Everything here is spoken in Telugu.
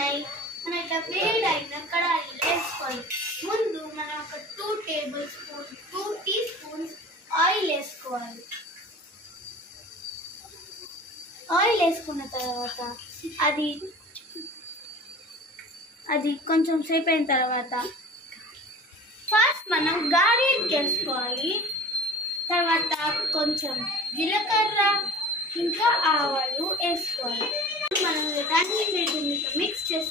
ఉన్నాయి. మనం ఇట్లా వేడైన కడాయిలో వేసుకోవాలి. ముందు మనం ఒక 2 టీ స్పూన్స్ ఆయిల్ వేసుకోవాలి. ఆయిల్ వేసుకున్న తర్వాత అది కొంచెం సేపు అయిన తర్వాత ఫస్ట్ మనం గార్లిక్ వేసుకోవాలి. తర్వాత కొంచెం జీలకర్ర ఇంకా ఆవాలు వేసుకోవాలి. మనం దాన్ని మిక్స్ చేసి